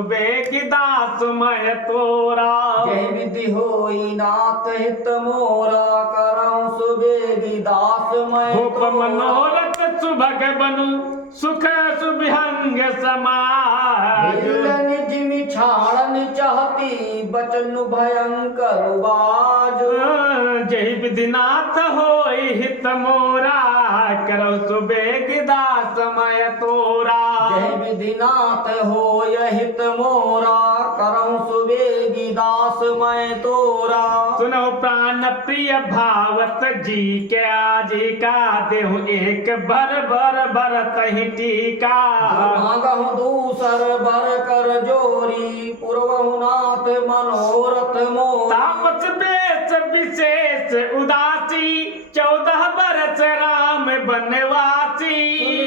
सुबेगी दास मैं तोरा। जय विधि होई नाथ हित मोरा करऊं सुबेगी दास मैं भूप तोरा। मनोरथ सुभग बनु सुख सुभिहंग समाज। निज मिछाड़न चाहती बचन भयंकर बाज। जय विधिनाथ होई हित मोरा करो सुबेगी दास मैं तोरा। जय विधिनाथ होय हित मोरा करऊं सुबेगी दास मैं तोरा। सुनो प्राण प्रिय भावत जी के आजी का देहु एक बर तहि टीका। मांगहु दूसर बर कर जोरी पूर्वहु नाथ मनोरथ मोरा। तापस बेस विशेष उदासी 14 बरस राम बनवासी।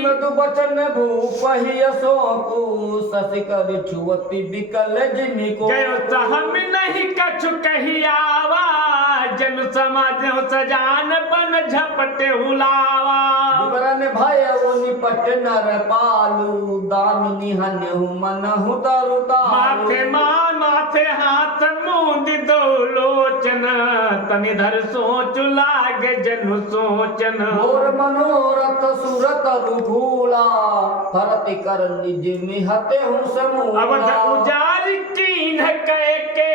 मृदु बचन भूप ही अशोकु शशि कर छुअति विकल जिमि को। गयो सहम नहीं कछु कही आवा जन समाज सजान बन झपटे हुलावा। विवरण भय निपट नर पालू दामिनी हन्यु मनहु तरु तालु। माथे हाथ मूंद दो लोचन तनि धर सोच लाग जनु सोचन। मोर मनोरथ सुरत रुभूला भरति कर निज मिहते हूँ समूला। अवध उजार कीन्ह कह के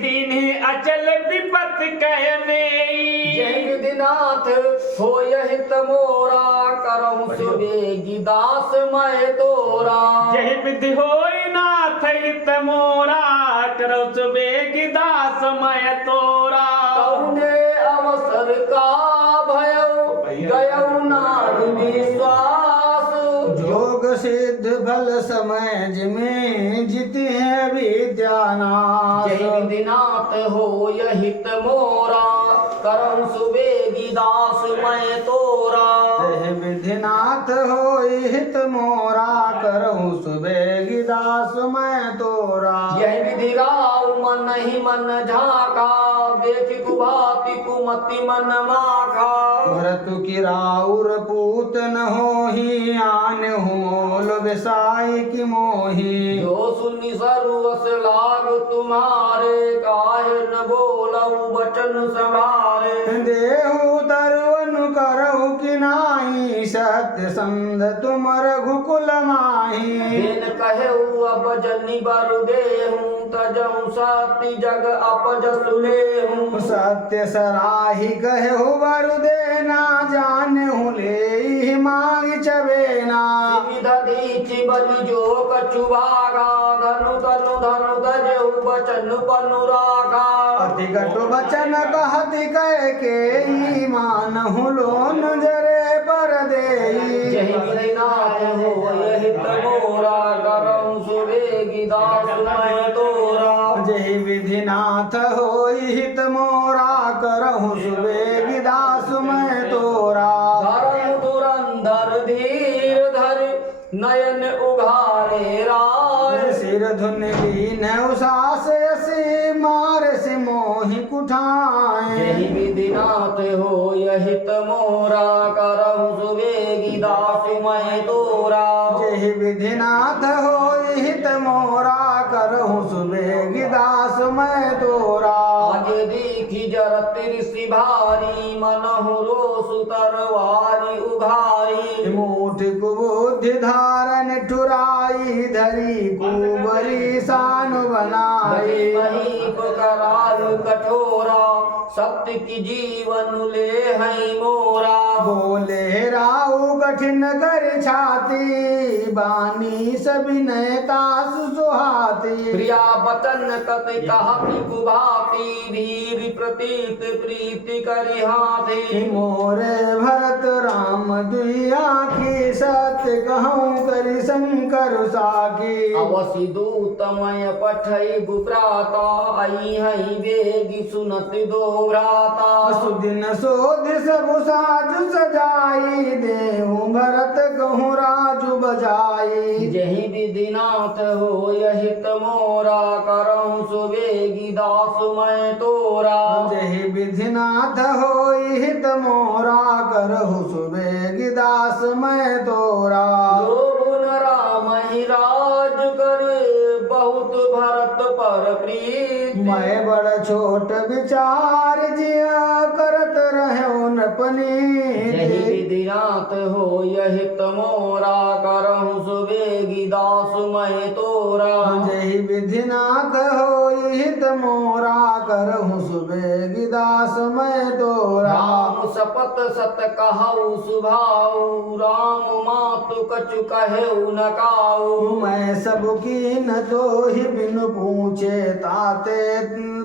दीन्हि अचल विपत कहने। जय विधिनाथ होय हित मोरा करऊं सुबेगी दास मैं तोरा। जय विधि होई नाथ हित मोरा करो सुबेगी दास मैं तोरा। कौने अवसर का भयउ गयउ नारु विश्वास। जोग सिद्ध फल समय जिमे जिति है विद्यानाथ। जय विधिनाथ होय हित मोरा करऊं सुबेगी दास मैं तोरा। जय विधिनाथ होय हित मोरा करऊं सुबेगी दास मैं तोरा। जय विधि राव मन ही मन झाका देख कुभाति कुमति मन माखा। भरत की राउर पूत न होही आन होल विसाई की मोही। जो सुनि सर्वस लाग तुम्हारे काहे न बोलऊ बचन संभारे। देहु तरवनु करहु किनाई सत्य संध तुम रघुकुल माही। बिन कहु अब जनि बर देहु तजहु साति जग अपज सुलेहु। सत्य सराही कहु बर देना जानहु लेहि मांग चबेना। दीचि बलि जो कछु भागा धनु तनु धनु तजहु बचन पनु राखा। अति कटु बचन कहति कह के मानहु लोन जरे पर देई। जय विधिनाथ होय हित मोरा करऊं सुबेगी दास मैं तोरा। जय विधिनाथ होय हित मोरा करऊं सुबेगी दास मैं तोरा। धरऊं धुरंधर धीर धर नयन उघारे राय। सिर धुन लीन उसास यसी मार से मोहि कुठाए। जय विधिनाथ होय हित मोरा करऊं सुबेगी दास मैं तोरा। जय विधिनाथ होय हित मोरा करऊं सुबेगी दास मैं तोरा। आगे देखी जरत ऋषि भारी मनहु रोसु तरवारी उघारी। मूठ कुबुद्धि धारन ठुराई धरी कुबरी सान बनाई। महीप कराल कठोरा सत्य की जीवन ले है मोरा। बोले राउ कठिन कर छाती बानी सबिनय तासु सुहाती। प्रिया बचन कत कहती कुभाती भीर प्रतीत प्रीति करि हाथी। मोरे भरत राम दुई आँखी सत्य कहूँ करि शंकर साकी। अवसि दूतमय पठई बुप्राता आई हई बेगी सुनत दो भ्राता। सुदिन सोध सबु साजु सजाई देहु भरत कहूँ राजु बजाई। जय विधिनाथ होय हित मोरा करऊं सुबेगी दास मैं तोरा। जय विधिनाथ होय हित मोरा करहु सुबेगी दास मैं तोरा। जो गुण राम ही राज करे मैं बड़ छोट विचार जिया करत रहो नपनी यही विधिनाथ हो यही तमोरा करहु सुबेगी दास मैं तोरा जय विधिनाथ हो हित मोरा करहु सुबेगी दास मैं तोरा राम सपत सत कहु सुभाऊ राम मातु कछु कहेउ न काऊ मैं सबकी न तो ही बिनु पूछे ताते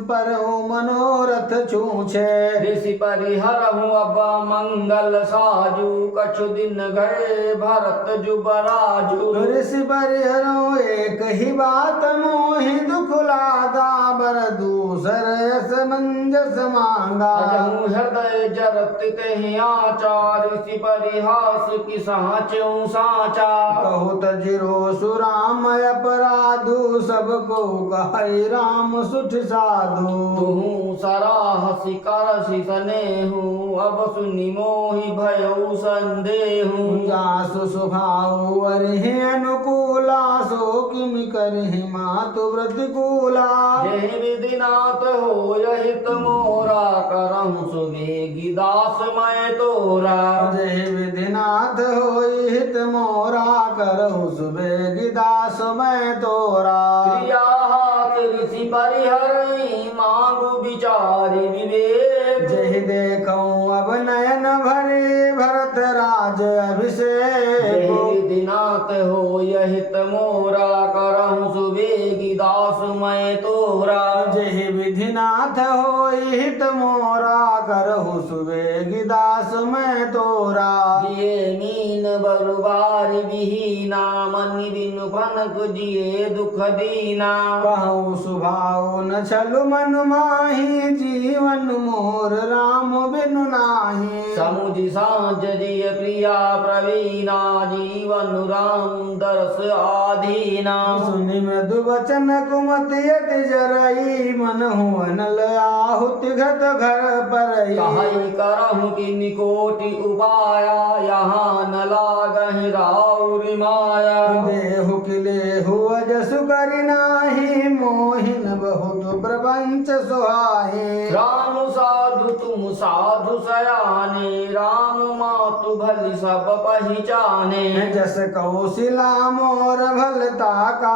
पर मनोरथ छूछे ऋषि परिहरहु अब मंगल साजू कछु दिन गए भरत जुबराजू ऋषि परिहरो एक ही बात मोहि दुख लागा बर दूसर समंजस मांगा अजहु हृदय जरत तेहि आचार ऋषि परिहास की साचऊ साचा कहु तजिरो सुराम अपराधु सबको कहै राम सुठ साधु तुहु सराहसि करसि सनेहु अब सुनि मोहि भयउ संदेहु जासु सुभाऊ अरिहि अनुकूला सो किम करहि मातु प्रतिकूला जय विधिनाथ हो यहित मोरा करहु सुवेगी दास मैं तोरा जय विधिनाथ होई हित मोरा करहु सुबेगी दास मैं तोरा क्रिया हाथ ऋषि परिहरई मांगु विचारि विवेक जय देखऊं अब नयन भरे भरत राज अभिषेक जय विधिनाथ हो यहित मोरा करहु सुवेगी दास मैं तोरा जय विधिनाथ होई हित मोरा करहु सुबेगी दास मैं तोरा जिये मीन बरुबारी विहीना मनि बिनु फनक जिये दुख दीना कहूँ सुभाव न छलु मन माही जीवन मोर राम बिनु नाही समुझ साँझ जिय प्रिया प्रवीणा जीवन राम दरस आधीना सुनि मृदु वचन कुमति यति जरई मन हुअनल आहुति घट घर परई कहि करहु कि निकोटि उपाया यहाँ न लागहि राउरि माया देहु किलेहु अजसु करि नाही मोहिन बहुत प्रपंच सुहाई राम साधु तुम साधु सयाने राम मातु भली सब पहचाने जस कौशिला मोर भलता का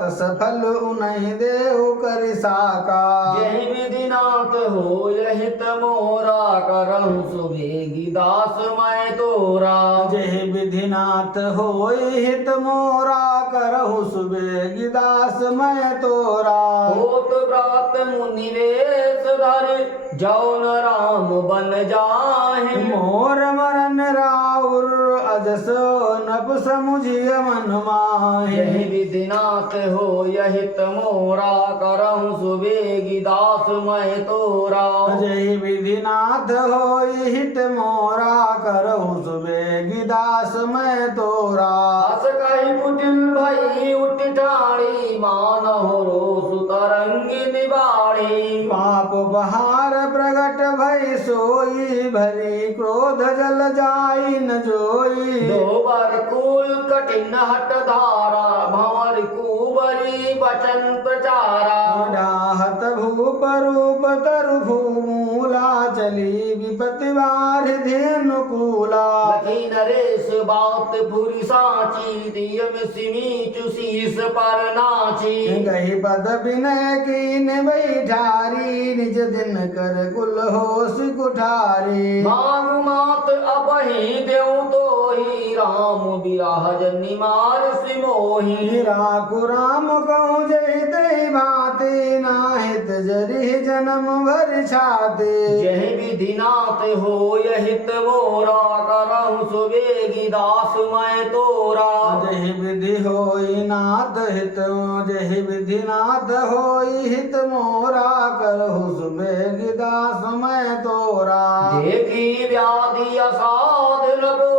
तस फल उन्हीं देहु करि साका जय विधिनाथ हो यहित मोरा करहु सुवेगी दास मैं तोरा जय विधिनाथ होय हित मोरा करहु सुबेगी दास मैं तोरा होत प्रात मुनिवेश धर जौन राम बन जाहि मोर मरन राउर अजस नप समुझिय मन माहि जय विधिनाथ हो यहित मोरा करहु सुवेगी दास मैं तोरा जय विधिनाथ होय हित मोरा करहु सुबेगी दास मैं तोरा हस कहि कुटिल भई उठ ठाड़ी मानहु रोसु तरंगी निबाड़ी पाप बहार प्रगट भय सोई भरी क्रोध जल जाई न जोई दोबर कुल कठिन हट धारा भंवर कुबरी बचन प्रचारा डाहत भूप रूप तरु भूमूला चली विपति वारिधि अनुकूला लखी नरेश बात पुरी साची दियम सिमी चुशीस पर नाची गही पद विनय कीन बैठारी निज दिन कर कुल होश कुठारी मांग मात अबहि देऊ तो ही राम बिराह जनि मार सिमोही राखु राम कहूँ जय ते भाते नाहित जरि जन्म भर छाते जय विधिनाथ हो यहित मोरा करहु सुवेगी दास मैं तोरा जय विधि होई नाथ हित जय विधिनाथ होई हित मोरा करहु सुबेगी दास मैं तोरा देखी व्याधि असाध रबो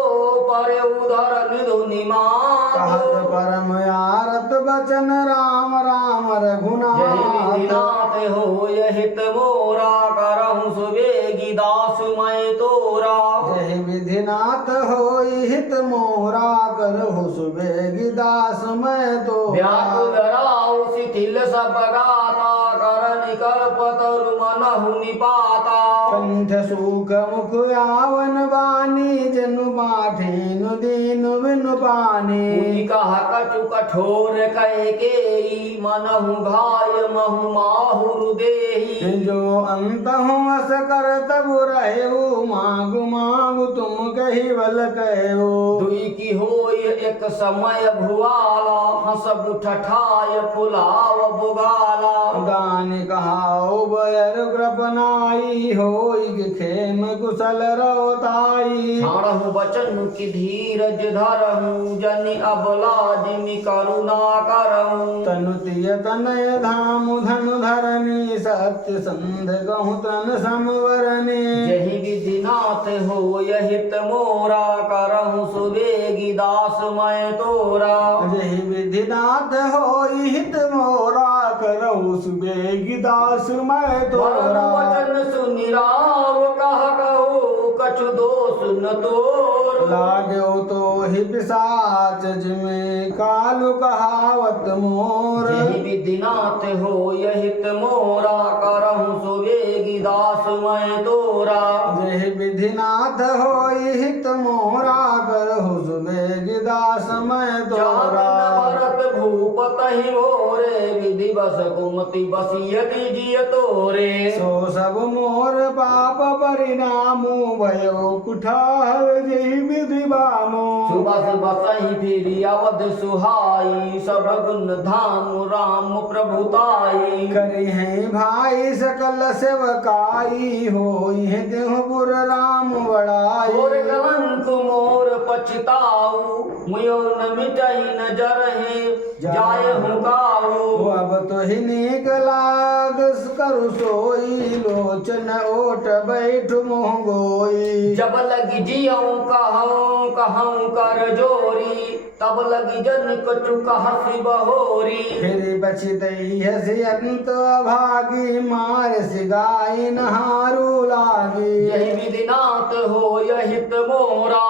पर उधर निधुनि कहत परम आरत बचन राम राम जय रघुनाथ विधिनाथ हो यहित मोरा करहु सुवेगी दास मैं तोरा जय विधिनाथ होई हित मोरा करहु सुबेगी दास मैं तो व्याकुल राव शिथिल सब गाता धरनि कल्पतरु मनहु निपाता कंठ सुख मुख यावन बानी जनु पाठेनु दीनु बिनु पानी मुनि कहा कटु कठोर कैकेयी मनहु घाय महु माहुरु देही जो अंत हो अस कर तब रहेऊ मांगु मांगु तुम कही बल कहो दुई की होय एक समय भुआला हंस ठठाय फुलाव बुगाला दान कहाओ बयर कृपनाई होई कि खेम कुशल रोताई छाणहु बचन की धीरज धरहु जनि अबला जिमि करुणा करहु तनु तिय तनय धाम धनु धरनी सत्य संध कहूँ तन समवरनी यही विधिनाथ हो यहित मोरा करहु सुबेगी दास मैं तोरा यही विधिनाथ हो हित मोरा करहु सुबेगी दास मैं तोरा वचन सुनिराव कह कहो कछु दोष न तोर लाग्यो तो ही पिशाच जिमे कालु कहावत मोर यही विधिनाथ हो यहित मोरा करहु सुबेगी दास मैं तोरा यही विधिनाथ हो हित मोरा करहु सुबेगी दास मैं तोरा भरत भूपत ही मोरे विधि बस कुमति बसियति जिय तोरे सो सब मोर पाप परिणामु भयो कुठार जही विधि बामो सुबस बसहि फिरी अवध सुहाई सब गुण धाम राम प्रभुताई करी है भाई सकल सेवकाई होई है देहपुर राम बड़ाई मोर कलंक मोर पछताऊ मुयो न मिटहि नजर है जाय हुकाऊ अब तो ही नीक लाग करु सोई लोचन ओट बैठ मोह गोई जब लगी जियऊ कहूँ कर जोरी तब लगी जन कछु कहसी बहोरी फिर बचतई हसी अंत अभागी मार सिगाई नहारू लागी यही विधिनाथ हो यहित मोरा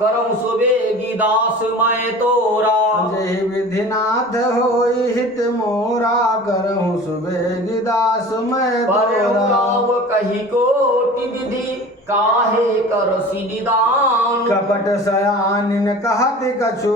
करम सुबेगी दास मैं तोरा जय विधिनाथ होई हित मोरा करहु सुबेगी दास मैं तोरा परम कही कोटि विधि काहे करसी निदान कपट सयानिन कहत कछु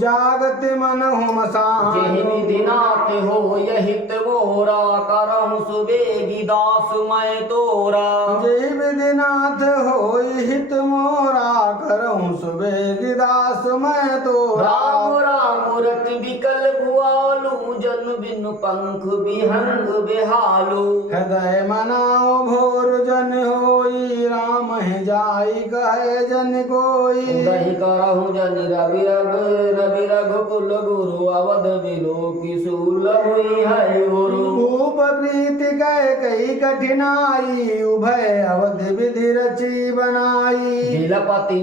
जागत मन हुमसान यही विधिनाथ हो यहित मोरा करम सुबेगी दास मैं तोरा जय विधिनाथ होई हित मोरा करहु सुबेगी दास मैं तोरा राम राम रति विकल भुआलू जन बिनु पंख विहंग बेहालू हृदय मनाओ भोर जन होई राम है जाई कहे जन कोई दही करहु जन रवि रघुकुल गुरु अवध बिलो की सूल हुई है गुरु भूप प्रीति कह कई कठिनाई उभय अवध विधि रची बनाई बिलपति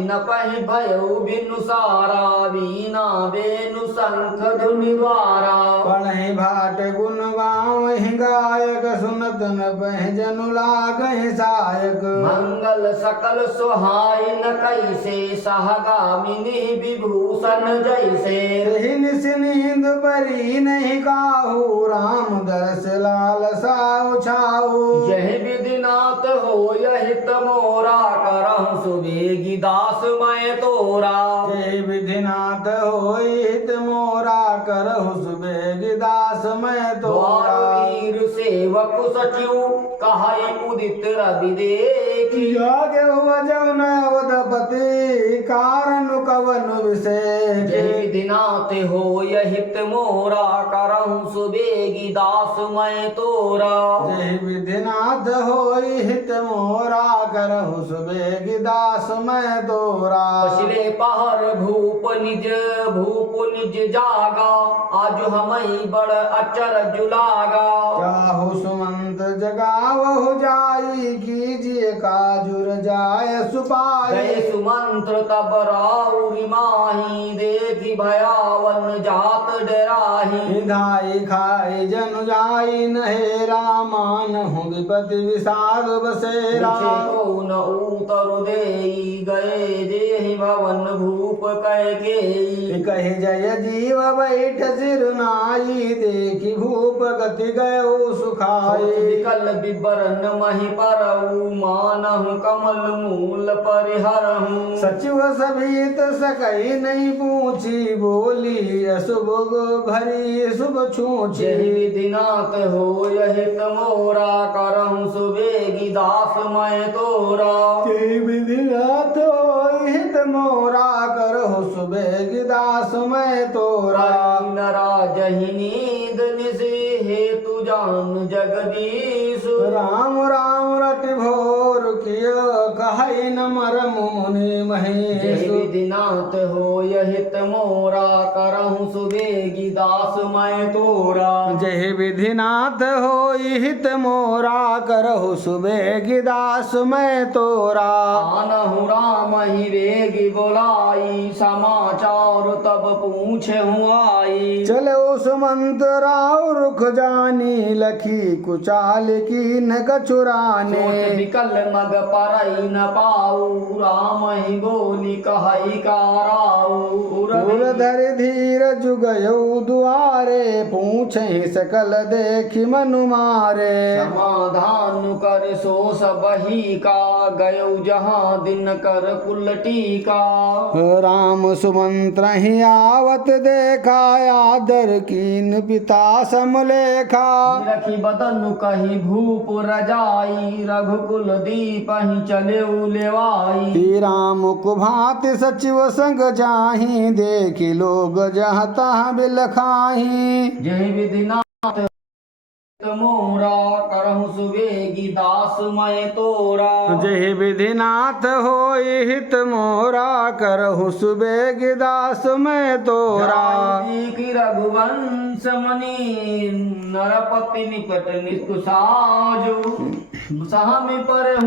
न पहे भयउ बिनु सारा वीणा बेनु शंख धुनि द्वारा पढ़े भाट गुण गाँव गायक सुनत न पह जनु लागहि सायक मंगल सकल सुहाई न कैसे सहगामिनी विभूषण जैसे ही निस नींद परी नहीं काहू राम दरस लाल साऊ छाऊ यही विधिनाथ हो यहित मोरा करहु सुबेगी दास मैं तोरा जय विधिनाथ होई हित मोरा करहु सुबेगी दास मैं तोरा वीर सेवक सचिव कहाई उदित रवि देखी योग्य हुआ जौन अवधपति कारण कवन विशेष जय विधिनाथ हो यहित मोरा करहु सुबेगी दास मैं तोरा जय विधिनाथ होई हित मोरा करहु सुबेगी दास मैं तोरा पछले पहर भूप निज जागा आज हमई बड़ अचर जुलागा चाहु सुमंत जगा आवहु जाई कीजिए काजुर जाय सुपाई गए सुमंत्र तब राउरी माही देखी भयावन जात डराही धाई खाई जनु जाई नहे रामान हूँ विपति विषाद बसेरा को न उतर देई गए देहि भवन भूप कह के कहे जय जीव बैठ सिर नाई देखी भूप गति गयो सुखाई विकल विवरण मही परऊ मानहु कमल मूल परिहरहु सचिव सभीत सकई नहीं पूछी बोली अशुभ भरी शुभ छूछी यही विधिनाथ हो यहित मोरा करहु सुबेगी दास मैं तोरा जय विधिनाथ हित मोरा करहु सुबह दास मैं तोरा नरा जहि नींद निशि हेतु जान जगदीश राम राम रट भोर किय कहै न मर मुनि जय महेश विधिनाथ हो यहित मोरा करहु सुबेगी दास मैं तोरा जय विधिनाथ हो हित मोरा करहु सुबह दास मैं तोरा आनहु राम ही वेगी बोलाई समाचार तब पूछे हूँ आई चले सुमंत राव रुख जानी लखी कुचाल की न कछुराने सोच विकल मग परई न पाऊ राम ही बोली कहई काराऊ उरधर धीर जुगयौ दुआरे पूछे सकल देखी मनु मारे समाधान कर सो सबही का गयो जहाँ दिन कर कुल टीका राम सुमंत्र ही आवत देखा आदर कीन पिता समलेखा रखी बदन कही भूप रजाई रघुकुल दीप ही चले लेवाई ही राम कुभात सचिव संग जाही देखी लोग जहाँ तहाँ बिलखाही जय विधिनाथ मोरा करहु सुबेगी दास मैं तोरा जय विधिनाथ हो हित मोरा करहु सुबेग दास मैं तोरा जाई की रघुवंश मणि नरपति निकट निकुसाजु सामी पर हूँ